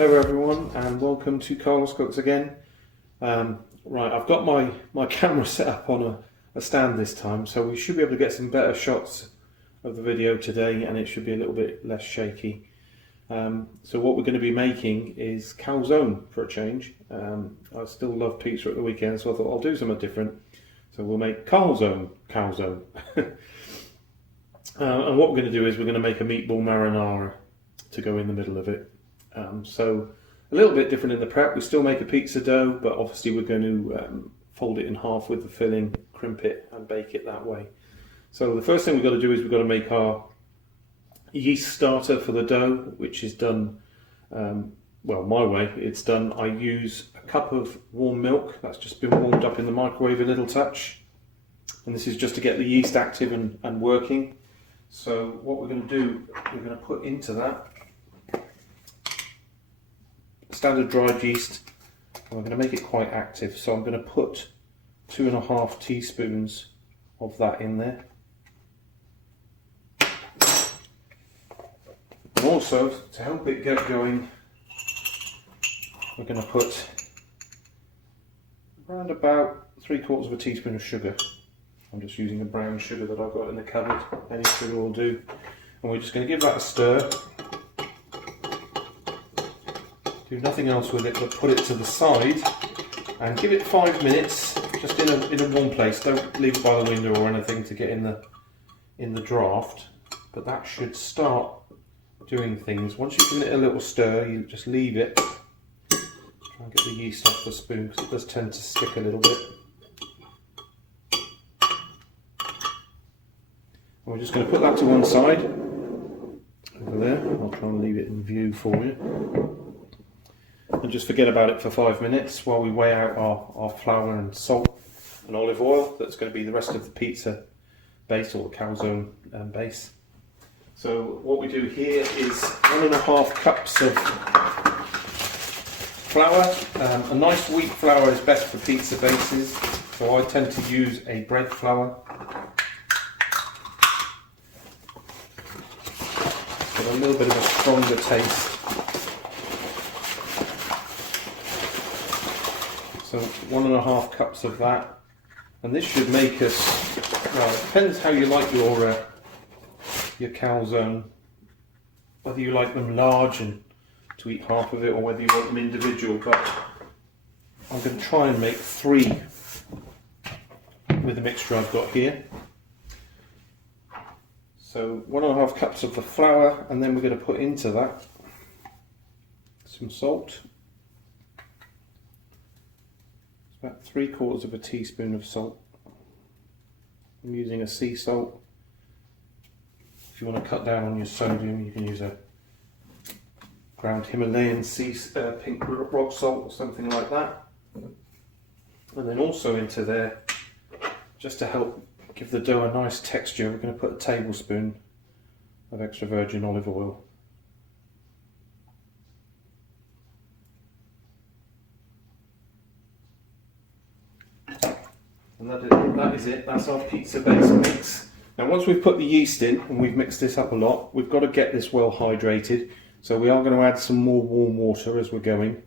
Hello everyone and welcome to Carl's Cooks again. Right, I've got my camera set up on a stand this time, so we should be able to get some better shots of the video today and it should be a little bit less shaky. So what we're going to be making is calzone for a change. I still love pizza at the weekend, so I thought I'll do something different. So we'll make calzone. And what we're going to do is we're going to make a meatball marinara to go in the middle of it. So a little bit different in the prep. We still make a pizza dough, but obviously we're going to fold it in half with the filling, crimp it and bake it that way. So the first thing we've got to do is we've got to make our yeast starter for the dough, which is done, well, my way. It's done, I use a cup of warm milk that's just been warmed up in the microwave a little touch, and this is just to get the yeast active and working. So what we're going to do, we're going to put into that standard dried yeast, and we're going to make it quite active. So I'm going to put 2.5 teaspoons of that in there. And also, to help it get going, we're going to put around about 3/4 teaspoon of sugar. I'm just using a brown sugar that I've got in the cupboard. Any sugar will do. And we're just going to give that a stir. Do nothing else with it but put it to the side and give it 5 minutes just in a warm place. Don't leave it by the window or anything to get in the draft. But that should start doing things. Once you've given it a little stir, you just leave it. Try and get the yeast off the spoon because it does tend to stick a little bit. And we're just going to put that to one side over there. I'll try and leave it in view for you. And just forget about it for 5 minutes while we weigh out our flour and salt and olive oil. That's going to be the rest of the pizza base, or the calzone base. So what we do here is 1.5 cups of flour. A nice wheat flour is best for pizza bases, so I tend to use a bread flour. Got a little bit of a stronger taste. So 1.5 cups of that, and this should make us, well, it depends how you like your calzone, whether you like them large and to eat half of it, or whether you want them individual. But I'm going to try and make 3 with the mixture I've got here. So 1.5 cups of the flour, and then we're going to put into that some salt. About 3/4 teaspoon of salt. I'm using a sea salt. If you want to cut down on your sodium, you can use a ground Himalayan pink rock salt or something like that. And then also into there, just to help give the dough a nice texture, we're going to put a tablespoon of extra virgin olive oil. And that is it, that's our pizza base mix. Now once we've put the yeast in and we've mixed this up a lot, we've got to get this well hydrated. So we are going to add some more warm water as we're going.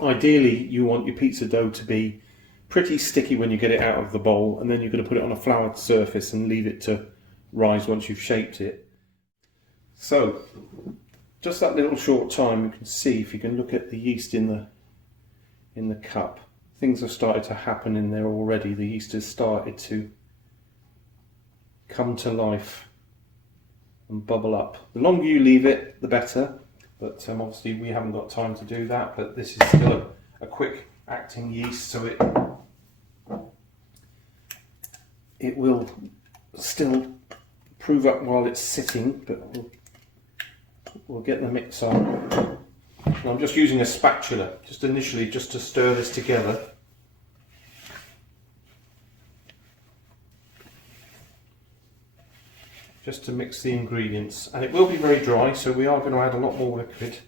Ideally you want your pizza dough to be pretty sticky when you get it out of the bowl, and then you're going to put it on a floured surface and leave it to rise once you've shaped it. So just that little short time, you can see, if you can look at the yeast in the cup, things have started to happen in there already. The yeast has started to come to life and bubble up. The longer you leave it, the better, but obviously we haven't got time to do that. But this is still a quick acting yeast, so it will still prove up while it's sitting, but we'll get the mix on. And I'm just using a spatula, just initially, just to stir this together. Just to mix the ingredients, and it will be very dry, so we are going to add a lot more liquid.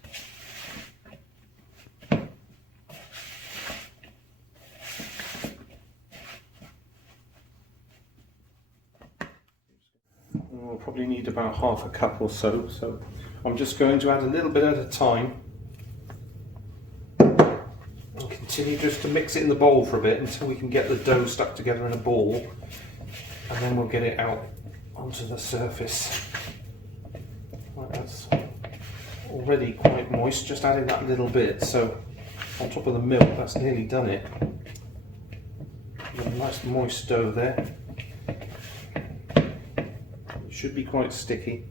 We'll probably need about 1/2 cup or so. So I'm just going to add a little bit at a time and continue just to mix it in the bowl for a bit until we can get the dough stuck together in a ball, and then we'll get it out onto the surface. Right, that's already quite moist, just adding that little bit, so on top of the milk that's nearly done it. Got a nice moist dough there. It should be quite sticky.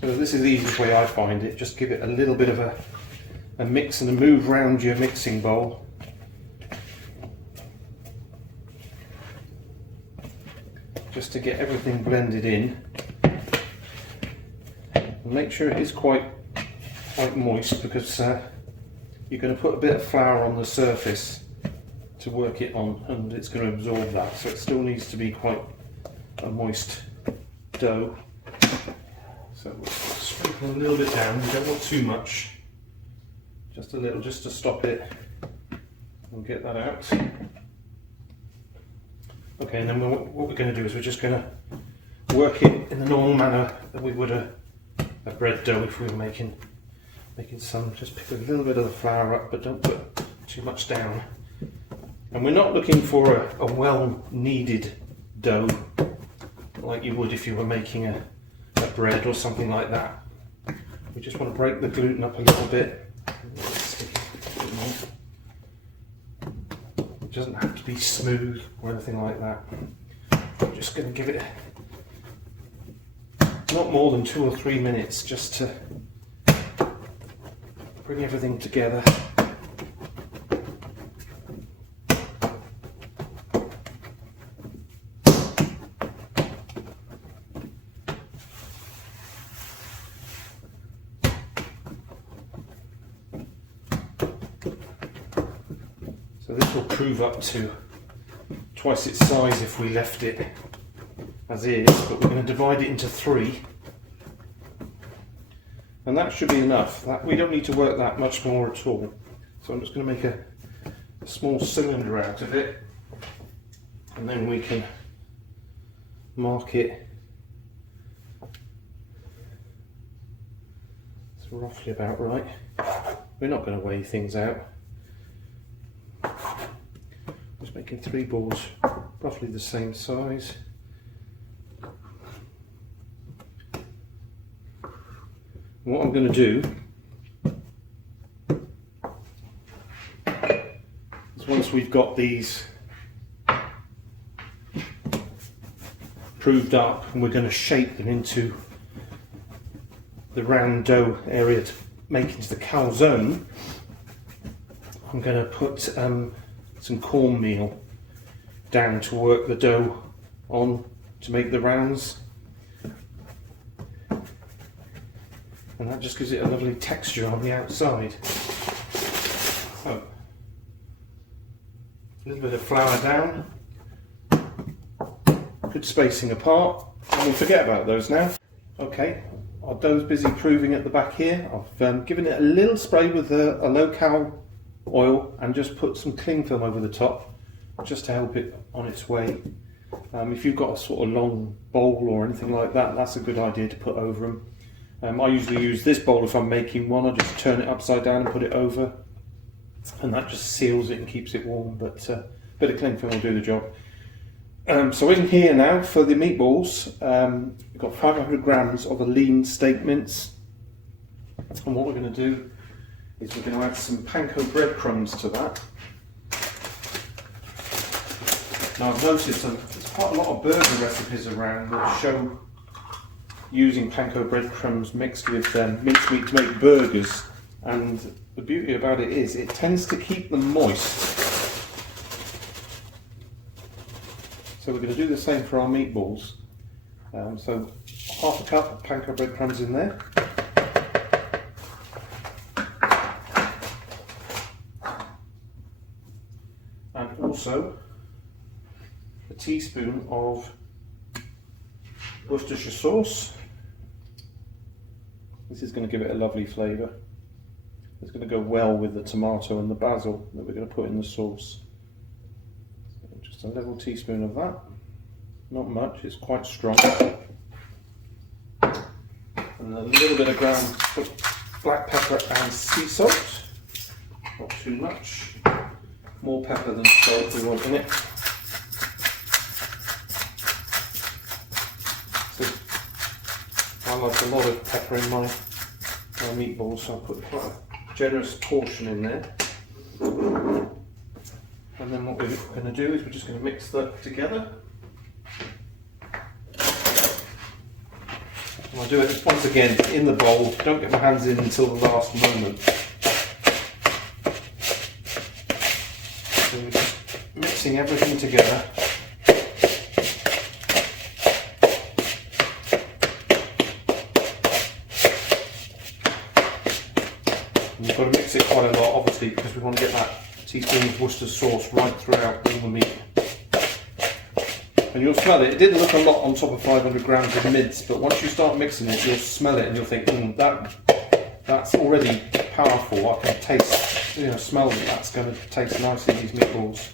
So this is the easiest way I find it, just give it a little bit of a mix and a move round your mixing bowl. Just to get everything blended in. And make sure it is quite moist, because you're going to put a bit of flour on the surface to work it on, and it's going to absorb that, so it still needs to be quite a moist dough. So we'll sprinkle a little bit down, we don't want too much, just a little, just to stop it and get that out. Okay, and then what we're going to do is we're just going to work it in the normal manner that we would a bread dough if we were making some. Just pick a little bit of the flour up, but don't put too much down. And we're not looking for a well-kneaded dough like you would if you were making a bread or something like that. We just want to break the gluten up a little bit. It doesn't have to be smooth or anything like that. I'm just going to give it not more than 2 or 3 minutes just to bring everything together. So this will prove up to twice its size if we left it as is, but we're going to divide it into 3. And that should be enough. We don't need to work that much more at all. So I'm just going to make a small cylinder out of it, and then we can mark it. It's roughly about right. We're not going to weigh things out. Just making 3 balls roughly the same size. What I'm going to do is, once we've got these proved up, and we're going to shape them into the round dough area to make into the calzone, I'm going to put some cornmeal down to work the dough on to make the rounds. And that just gives it a lovely texture on the outside. So, a little bit of flour down, good spacing apart, and we'll forget about those now. Okay, our dough's busy proving at the back here. I've given it a little spray with a low-cal oil and just put some cling film over the top just to help it on its way. If you've got a sort of long bowl or anything like that, that's a good idea to put over them. I usually use this bowl if I'm making one. I just turn it upside down and put it over, and that just seals it and keeps it warm, but a bit of cling film will do the job. So in here now for the meatballs, we've got 500 grams of a lean steak mince, and what we're going to do is we're going to add some panko breadcrumbs to that. Now I've noticed there's quite a lot of burger recipes around that show using panko breadcrumbs mixed with mincemeat to make burgers, and the beauty about it is it tends to keep them moist. So we're going to do the same for our meatballs. So half a cup of panko breadcrumbs in there. And also a teaspoon of Worcestershire sauce. This is going to give it a lovely flavour. It's going to go well with the tomato and the basil that we're going to put in the sauce. So just a level teaspoon of that. not much, it's quite strong. And a little bit of ground black pepper and sea salt, not too much. More pepper than salt we want in it. So I like a lot of pepper in my meatballs, so I'll put quite a generous portion in there. And then what we're going to do is we're just going to mix that together. And I'll do it once again in the bowl. Don't get my hands in until the last moment. So we're just mixing everything together. And you've got to mix it quite a lot, obviously, because we want to get that teaspoon of Worcester sauce right throughout all the meat. And you'll smell it. It didn't look a lot on top of 500 grams of mince, but once you start mixing it, you'll smell it and you'll think, that's already powerful. I can taste, smell that that's going to taste nice in these meatballs.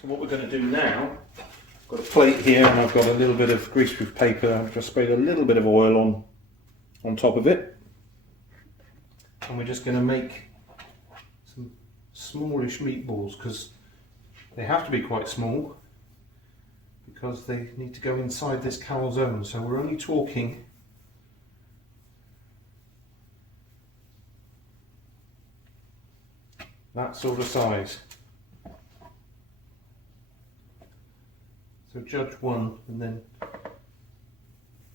So what we're going to do now, I've got a plate here and I've got a little bit of greaseproof paper. I've just sprayed a little bit of oil on top of it. And we're just going to make some smallish meatballs, because they have to be quite small because they need to go inside this calzone. So we're only talking that sort of size. So judge one and then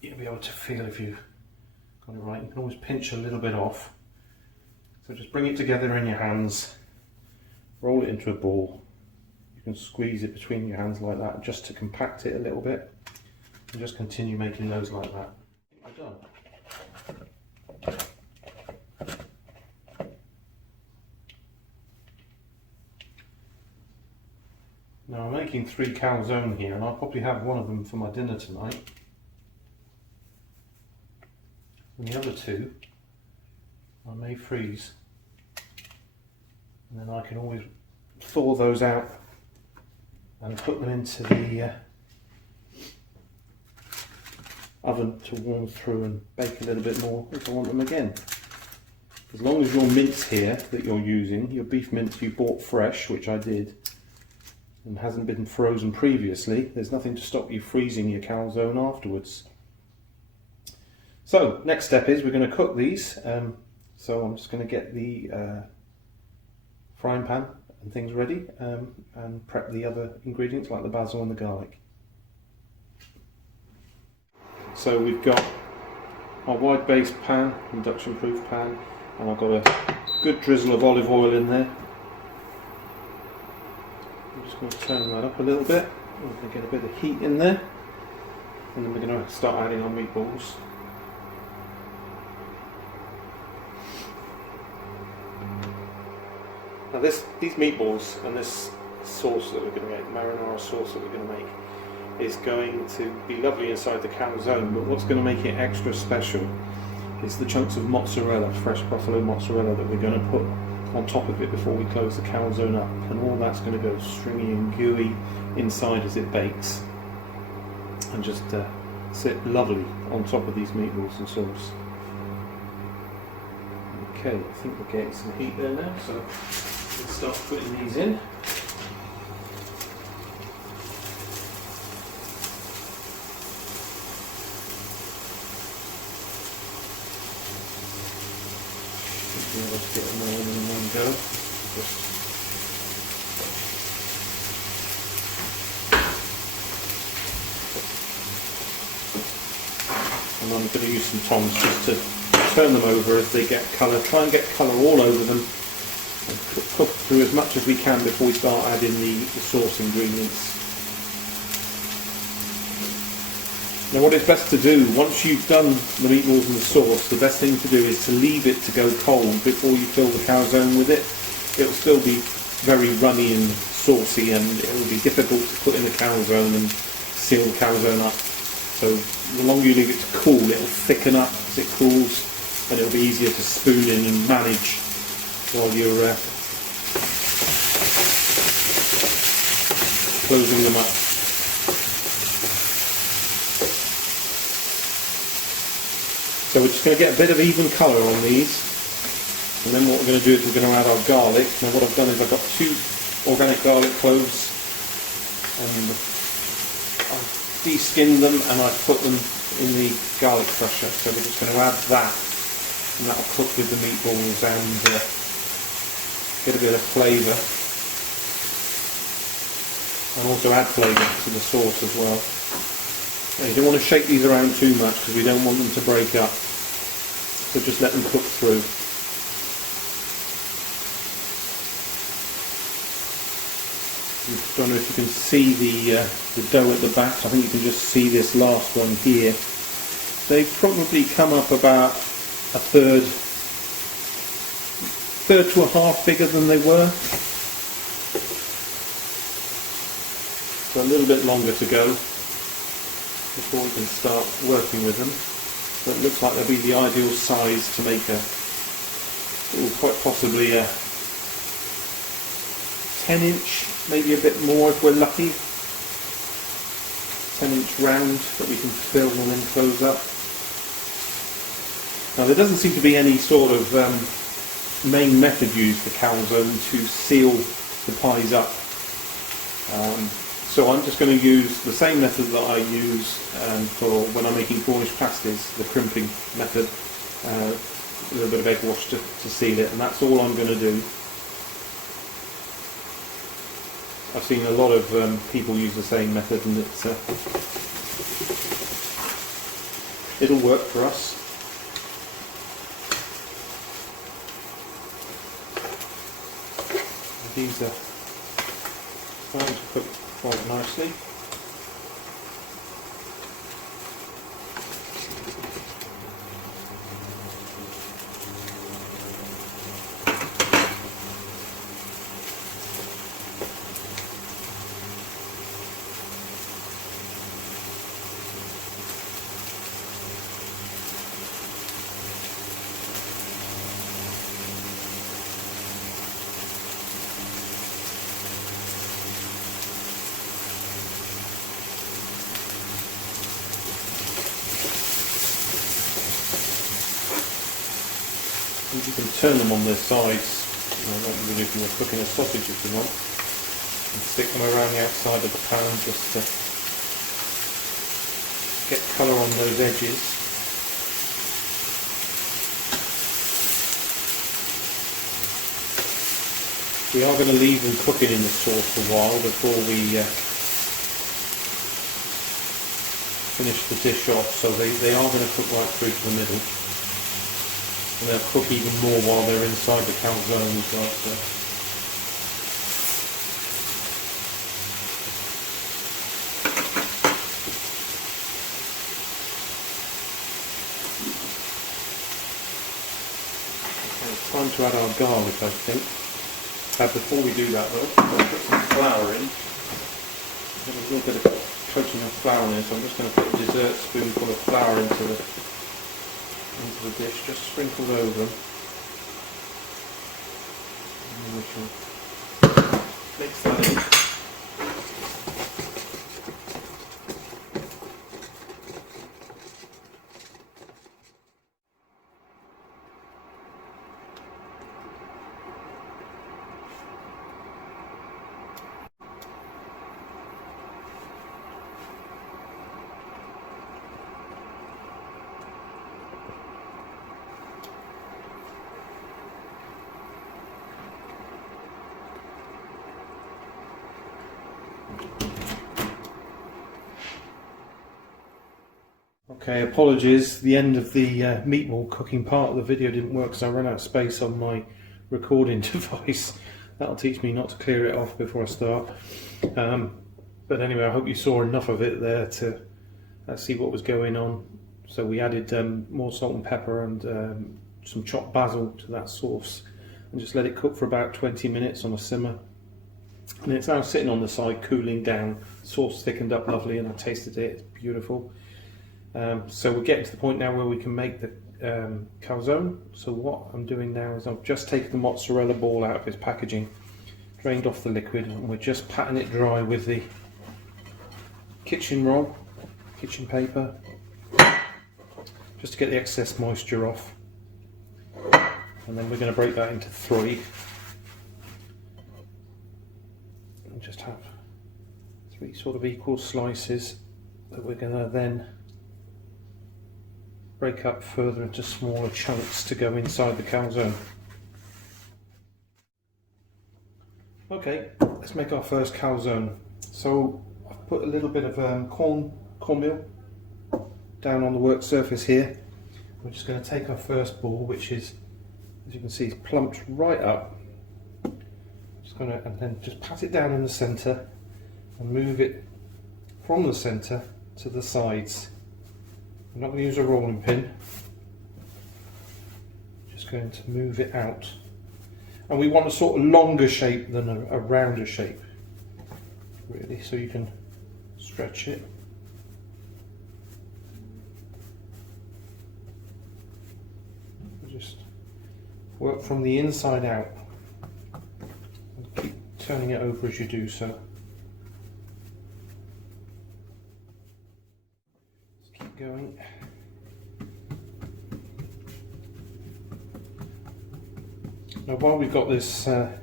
you'll be able to feel if you've got it right. You can always pinch a little bit off. So just bring it together in your hands, roll it into a ball. You can squeeze it between your hands like that just to compact it a little bit, and just continue making those like that. Done. Now I'm making 3 calzone here, and I'll probably have one of them for my dinner tonight. And the other 2 I may freeze, and then I can always thaw those out and put them into the oven to warm through and bake a little bit more if I want them again. As long as your mince here that you're using, your beef mince you bought fresh, which I did, and hasn't been frozen previously, there's nothing to stop you freezing your calzone afterwards. So next step is we're going to cook these. So I'm just going to get the frying pan and things ready, and prep the other ingredients like the basil and the garlic. So we've got our wide base pan, induction proof pan, and I've got a good drizzle of olive oil in there. I'm just going to turn that up a little bit. We're going to get a bit of heat in there, and then we're going to start adding our meatballs. Now these meatballs and this sauce that we're going to make, marinara sauce that we're going to make, is going to be lovely inside the calzone, but what's going to make it extra special is the chunks of mozzarella, fresh buffalo mozzarella, that we're going to put on top of it before we close the calzone up, and all that's going to go stringy and gooey inside as it bakes, and just sit lovely on top of these meatballs and sauce. Okay, I think we're getting some heat there now, so let's start putting these in. Should be able to get them all in one go. And I'm going to use some tongs just to turn them over as they get colour. Try and get colour all over them. And cook through as much as we can before we start adding the sauce ingredients. Now what it's best to do, once you've done the meatballs and the sauce, the best thing to do is to leave it to go cold before you fill the calzone with it. It'll still be very runny and saucy, and it will be difficult to put in the calzone and seal the calzone up. So the longer you leave it to cool, it'll thicken up as it cools, and it'll be easier to spoon in and manage while you're closing them up. So we're just going to get a bit of even colour on these, and then what we're going to do is we're going to add our garlic. Now what I've done is I've got 2 organic garlic cloves, and I've de-skinned them and I've put them in the garlic crusher. So we're just going to add that, and that will cook with the meatballs and get a bit of flavour, and also add flavour to the sauce as well. Now, you don't want to shake these around too much because we don't want them to break up, so just let them cook through. I don't know if you can see the dough at the back. I think you can just see this last one here. They've probably come up about a third to a half bigger than they were. So a little bit longer to go before we can start working with them. So it looks like they'll be the ideal size to make quite possibly a 10-inch, maybe a bit more if we're lucky. 10-inch round that we can fill and then close up. Now there doesn't seem to be any sort of main method used for calzone to seal the pies up. So I'm just going to use the same method that I use for when I'm making Cornish pasties, the crimping method. A little bit of egg wash to seal it, and that's all I'm going to do. I've seen a lot of people use the same method, and it'll work for us. These are starting to cook quite nicely. You can turn them on their sides, like you would if you were cooking a sausage if you want, and stick them around the outside of the pan just to get colour on those edges. We are going to leave them cooking in the sauce for a while before we finish the dish off, so they are going to cook right through to the middle. And they'll cook even more while they're inside the calzones like so. It's time to add our garlic, I think. Before we do that though, I'll put some flour in. There's a little bit of coating of flour in it, so I'm just going to put a dessert spoonful of flour into the dish, just sprinkled over them, and then we can mix that in. Okay, apologies, the end of the meatball cooking part of the video didn't work because I ran out of space on my recording device. That'll teach me not to clear it off before I start. But anyway, I hope you saw enough of it there to see what was going on. So we added more salt and pepper and some chopped basil to that sauce and just let it cook for about 20 minutes on a simmer. And it's now sitting on the side cooling down. The sauce thickened up lovely and I tasted it, it's beautiful. So we're getting to the point now where we can make the calzone. So what I'm doing now is I've just taken the mozzarella ball out of its packaging, drained off the liquid, and we're just patting it dry with the kitchen roll, kitchen paper, just to get the excess moisture off. And then we're going to break that into 3. And just have 3 sort of equal slices that we're going to then break up further into smaller chunks to go inside the calzone. Okay, let's make our first calzone. So I've put a little bit of cornmeal down on the work surface here. We're just going to take our first ball, which is, as you can see, is plumped right up. Just going to, and then just pat it down in the centre and move it from the centre to the sides. I'm not going to use a rolling pin. Just going to move it out. And we want a sort of longer shape than a rounder shape, really, so you can stretch it. Just work from the inside out and keep turning it over as you do so. Just keep going. Now while we've got this dough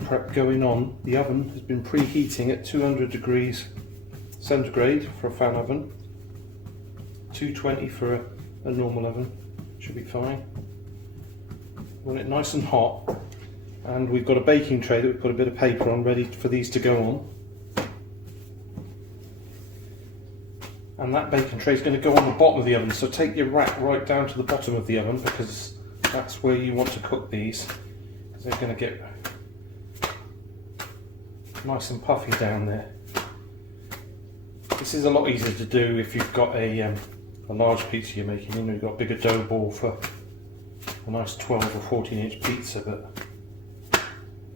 prep going on, the oven has been preheating at 200 degrees centigrade for a fan oven, 220 for a normal oven, should be fine. We want it nice and hot, and we've got a baking tray that we've got a bit of paper on ready for these to go on. And that baking tray is going to go on the bottom of the oven, so take your rack right down to the bottom of the oven, because that's where you want to cook these, because they're going to get nice and puffy down there. This is a lot easier to do if you've got a large pizza you're making. You know, you've got a bigger dough ball for a nice 12 or 14 inch pizza, but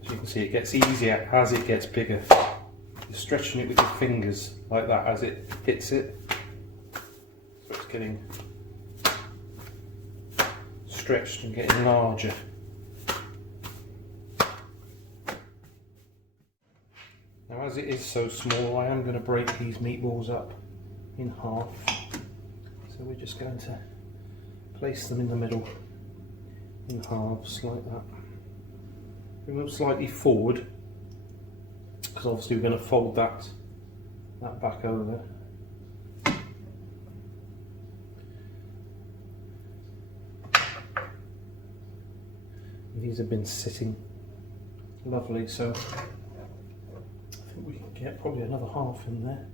as you can see, it gets easier as it gets bigger. You're stretching it with your fingers like that as it hits it, so it's getting stretched and getting larger. Now, as it is so small, I am going to break these meatballs up in half. So we're just going to place them in the middle in halves like that. Bring them slightly forward, because obviously we're going to fold that back over. These have been sitting lovely, so I think we can get probably another half in there.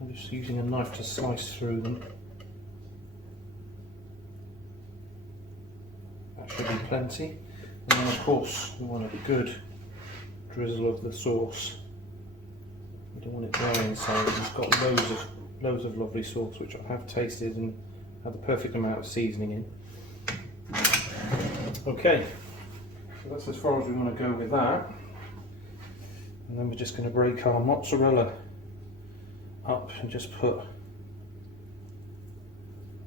I'm just using a knife to slice through them. That should be plenty. And then of course we want a good drizzle of the sauce. We don't want it dry inside. It's got loads of lovely sauce, which I have tasted and have the perfect amount of seasoning in. Okay, so that's as far as we want to go with that. And then we're just going to break our mozzarella up and just put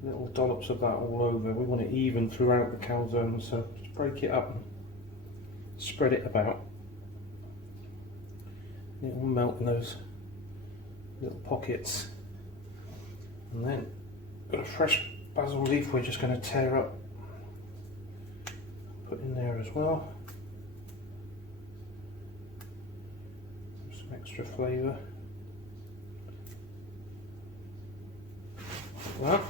little dollops of that all over. We want it even throughout the calzone, so just break it up and spread it about. It will melt in those little pockets. And then got a fresh basil leaf we're just going to tear up, put in there as well. Some extra flavour. Like that.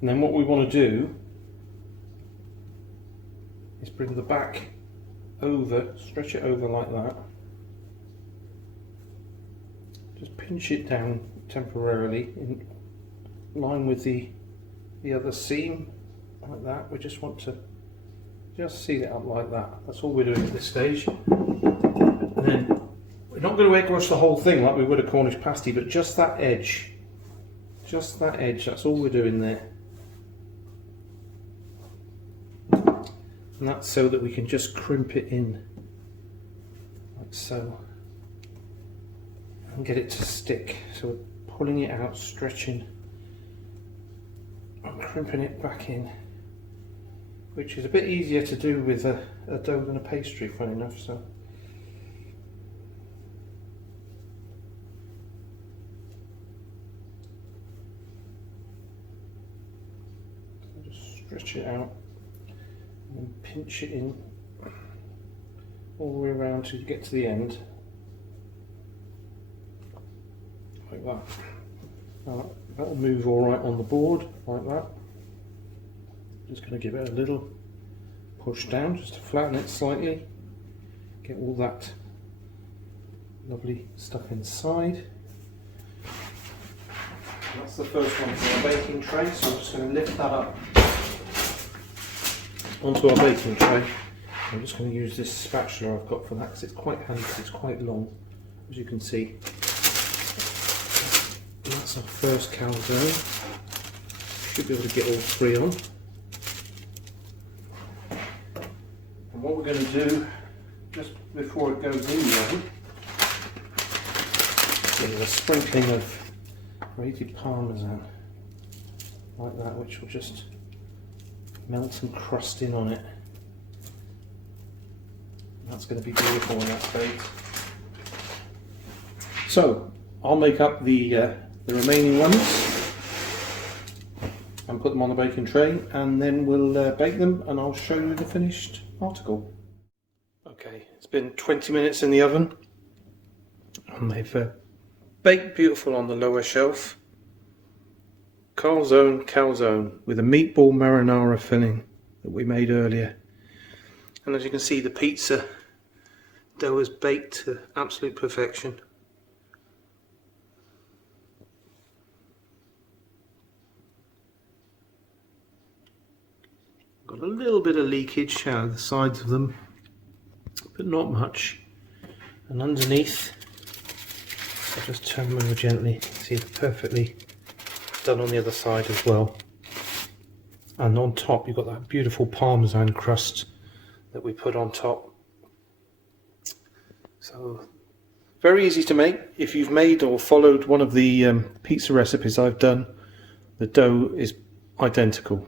And then what we want to do is bring the back over, stretch it over like that. Just pinch it down temporarily in line with the other seam, like that. We just want to just seal it up like that. That's all we're doing at this stage. And then we're not going to egg wash the whole thing like we would a Cornish pasty, but just that edge. Just that edge, that's all we're doing there. And that's so that we can just crimp it in, like so, and get it to stick. So we're pulling it out, stretching, and crimping it back in, which is a bit easier to do with a dough than a pastry, funny enough. So stretch it out and pinch it in all the way around till you get to the end, like that. Now that'll move all right on the board, like that. Just going to give it a little push down just to flatten it slightly, get all that lovely stuff inside. That's the first one for our baking tray, so I'm just going to lift that up onto our baking tray. I'm just going to use this spatula I've got for that because it's quite handy, it's quite long, as you can see. And that's our first calzone. Should be able to get all three on. And what we're going to do, just before it goes in the oven, is a sprinkling of grated parmesan, like that, which will just melt and crust in on it. That's going to be beautiful when that's baked. So I'll make up the remaining ones and put them on the baking tray, and then we'll bake them and I'll show you the finished article. Okay, it's been 20 minutes in the oven and they've baked beautiful on the lower shelf. Calzone with a meatball marinara filling that we made earlier. And as you can see, the pizza dough is baked to absolute perfection. Got a little bit of leakage out of the sides of them, but not much. And underneath, I'll just turn them over gently. See, it's perfectly done on the other side as well. And on top, you've got that beautiful parmesan crust that we put on top. So very easy to make. If you've made or followed one of the pizza recipes I've done, the dough is identical.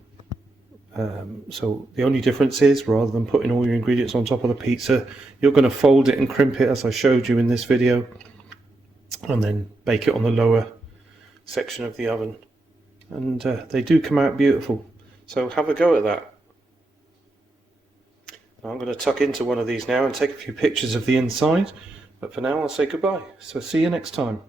So the only difference is, rather than putting all your ingredients on top of the pizza, you're going to fold it and crimp it as I showed you in this video, and then bake it on the lower section of the oven. And they do come out beautiful. So have a go at that. I'm going to tuck into one of these now and take a few pictures of the inside, but for now I'll say goodbye. So see you next time.